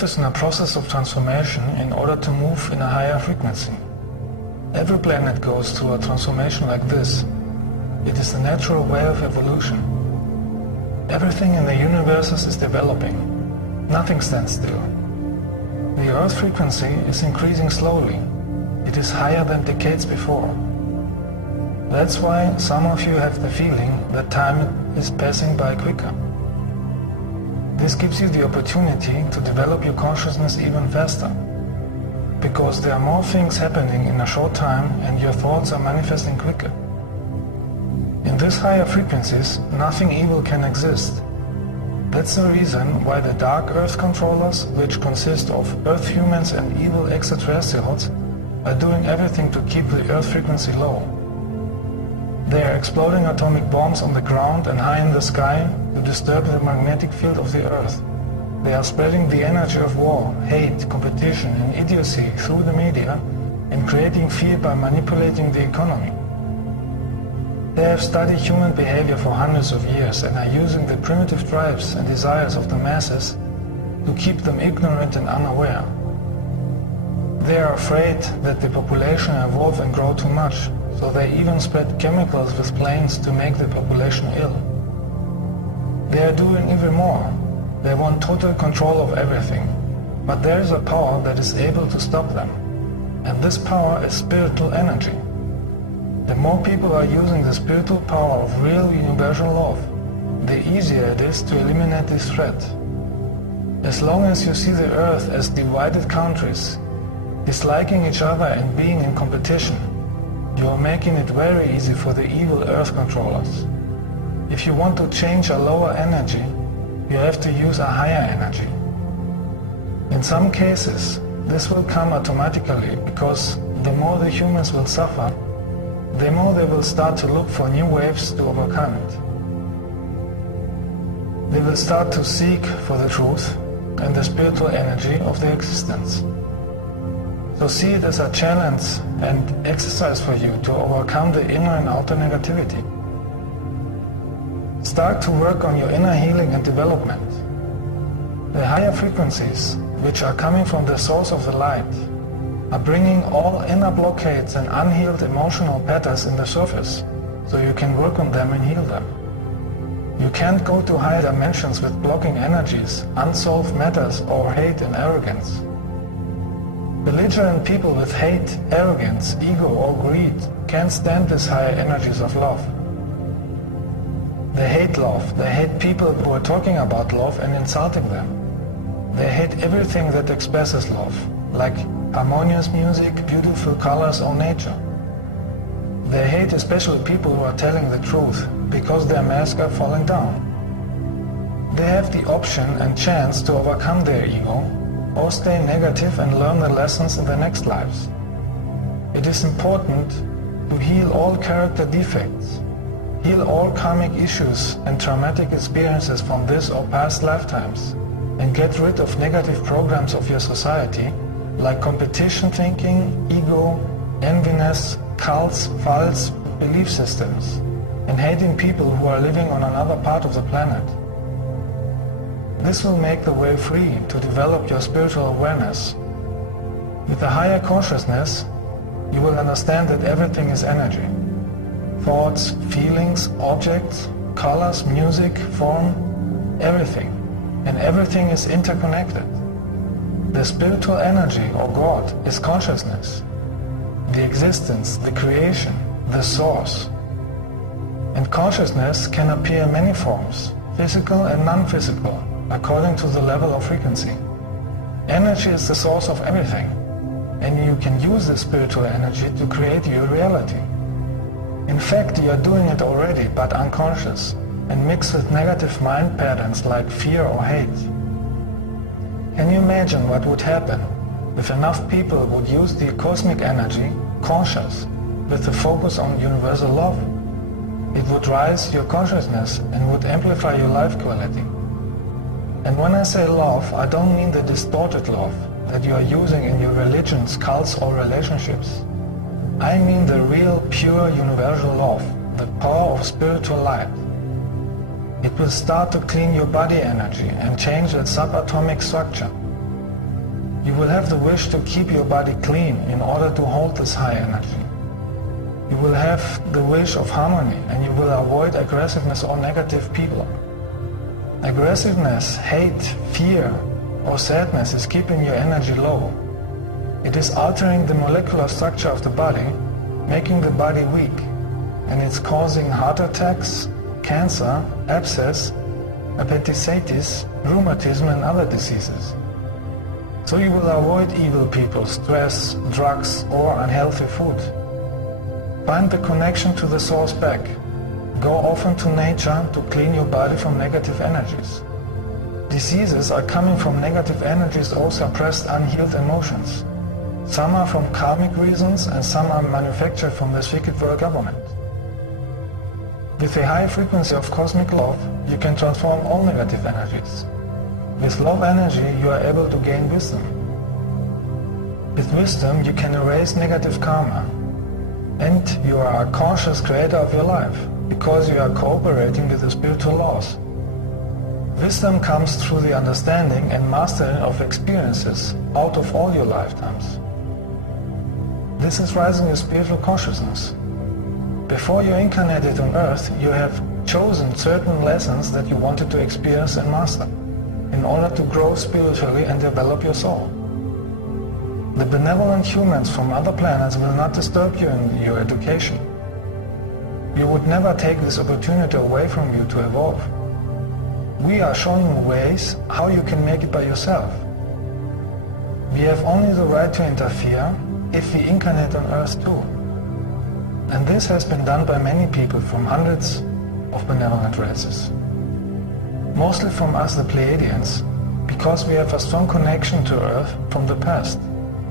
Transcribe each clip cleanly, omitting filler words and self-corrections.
Earth is in a process of transformation in order to move in a higher frequency. Every planet goes through a transformation like this. It is the natural way of evolution. Everything in the universe is developing. Nothing stands still. The Earth frequency is increasing slowly. It is higher than decades before. That's why some of you have the feeling that time is passing by quicker. This gives you the opportunity to develop your consciousness even faster, because there are more things happening in a short time and your thoughts are manifesting quicker. In these higher frequencies, nothing evil can exist. That's the reason why the dark Earth controllers, which consist of Earth humans and evil extraterrestrials, are doing everything to keep the Earth frequency low. They are exploding atomic bombs on the ground and high in the sky to disturb the magnetic field of the Earth. They are spreading the energy of war, hate, competition and idiocy through the media and creating fear by manipulating the economy. They have studied human behavior for hundreds of years and are using the primitive drives and desires of the masses to keep them ignorant and unaware. They are afraid that the population evolve and grow too much, so they even spread chemicals with planes to make the population ill. They are doing even more. They want total control of everything. But there is a power that is able to stop them. And this power is spiritual energy. The more people are using the spiritual power of real universal love, the easier it is to eliminate this threat. As long as you see the Earth as divided countries, disliking each other and being in competition, you are making it very easy for the evil Earth controllers. If you want to change a lower energy, you have to use a higher energy. In some cases, this will come automatically because the more the humans will suffer, the more they will start to look for new ways to overcome it. They will start to seek for the truth and the spiritual energy of their existence. So see it as a challenge and exercise for you to overcome the inner and outer negativity. Start to work on your inner healing and development. The higher frequencies, which are coming from the source of the light, are bringing all inner blockades and unhealed emotional patterns in the surface, so you can work on them and heal them. You can't go to higher dimensions with blocking energies, unsolved matters, or hate and arrogance. Belligerent people with hate, arrogance, ego or greed can't stand these higher energies of love. They hate love, they hate people who are talking about love and insulting them. They hate everything that expresses love, like harmonious music, beautiful colors or nature. They hate especially people who are telling the truth, because their masks are falling down. They have the option and chance to overcome their ego, or stay negative and learn the lessons in their next lives. It is important to heal all character defects, heal all karmic issues and traumatic experiences from this or past lifetimes, and get rid of negative programs of your society like competition thinking, ego, enviness, cults, false belief systems, and hating people who are living on another part of the planet. This will make the way free to develop your spiritual awareness. With a higher consciousness, you will understand that everything is energy. Thoughts, feelings, objects, colors, music, form, everything. And everything is interconnected. The spiritual energy, or God, is consciousness. The existence, the creation, the source. And consciousness can appear in many forms, physical and non-physical, according to the level of frequency. Energy is the source of everything, and you can use the spiritual energy to create your reality. In fact, you are doing it already, but unconscious, and mixed with negative mind patterns like fear or hate. Can you imagine what would happen if enough people would use the cosmic energy, conscious, with the focus on universal love? It would raise your consciousness and would amplify your life quality. And when I say love, I don't mean the distorted love that you are using in your religions, cults or relationships. I mean the real, pure, universal love, the power of spiritual light. It will start to clean your body energy and change its subatomic structure. You will have the wish to keep your body clean in order to hold this high energy. You will have the wish of harmony, and you will avoid aggressiveness or negative people. Aggressiveness, hate, fear, or sadness is keeping your energy low. It is altering the molecular structure of the body, making the body weak, and it's causing heart attacks, cancer, abscess, appendicitis, rheumatism, and other diseases. So you will avoid evil people, stress, drugs, or unhealthy food. Find the connection to the source back. Go often to nature to clean your body from negative energies. Diseases are coming from negative energies or suppressed unhealed emotions. Some are from karmic reasons and some are manufactured from this wicked world government. With a high frequency of cosmic love, you can transform all negative energies. With love energy, you are able to gain wisdom. With wisdom, you can erase negative karma. And you are a conscious creator of your life, because you are cooperating with the spiritual laws. Wisdom comes through the understanding and mastering of experiences out of all your lifetimes. This is rising your spiritual consciousness. Before you incarnated on earth, you have chosen certain lessons that you wanted to experience and master in order to grow spiritually and develop your soul. The benevolent humans from other planets will not disturb you in your education. You would never take this opportunity away from you to evolve. We are showing you ways how you can make it by yourself. We have only the right to interfere if we incarnate on Earth too. And this has been done by many people from hundreds of benevolent races. Mostly from us, the Pleiadians, because we have a strong connection to Earth from the past.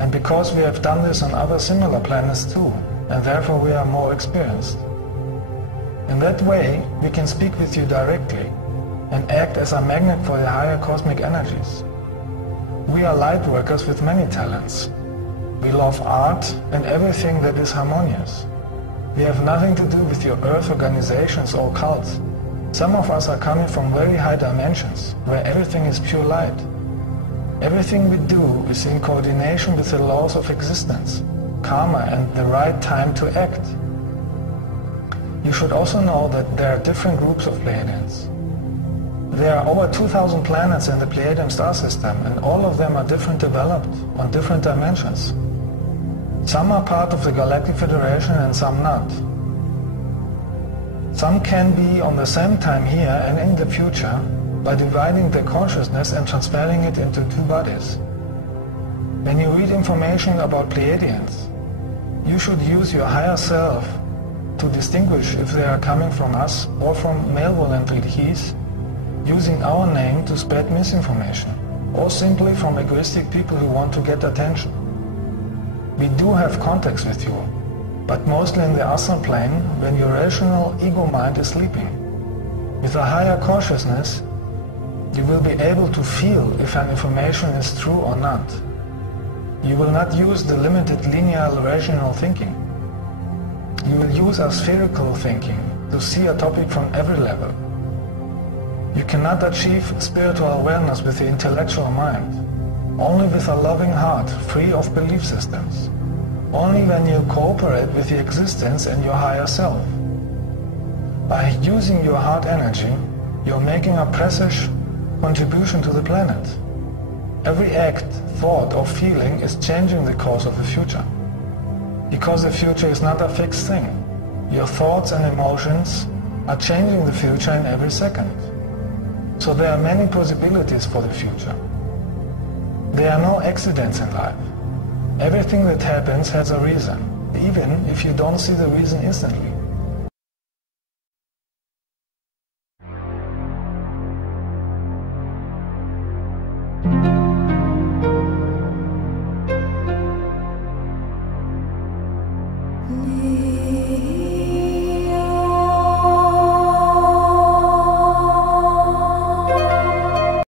And because we have done this on other similar planets too, and therefore we are more experienced. In that way, we can speak with you directly and act as a magnet for the higher cosmic energies. We are light workers with many talents. We love art and everything that is harmonious. We have nothing to do with your Earth organizations or cults. Some of us are coming from very high dimensions, where everything is pure light. Everything we do is in coordination with the laws of existence, karma, and the right time to act. You should also know that there are different groups of Pleiadians. There are over 2,000 planets in the Pleiadian star system, and all of them are different developed on different dimensions. Some are part of the Galactic Federation and some not. Some can be on the same time here and in the future, by dividing their consciousness and transferring it into two bodies. When you read information about Pleiadians, you should use your higher self to distinguish if they are coming from us or from malevolent Ridhis, using our name to spread misinformation, or simply from egoistic people who want to get attention. We do have contacts with you, but mostly in the astral plane when your rational ego mind is sleeping. With a higher consciousness, you will be able to feel if an information is true or not. You will not use the limited linear rational thinking. You will use a spherical thinking to see a topic from every level. You cannot achieve spiritual awareness with the intellectual mind, only with a loving heart free of belief systems, only when you cooperate with the existence and your higher self. By using your heart energy, you're making a precious contribution to the planet. Every act, thought, or feeling is changing the course of the future. Because the future is not a fixed thing. Your thoughts and emotions are changing the future in every second. So there are many possibilities for the future. There are no accidents in life. Everything that happens has a reason, even if you don't see the reason instantly. Me.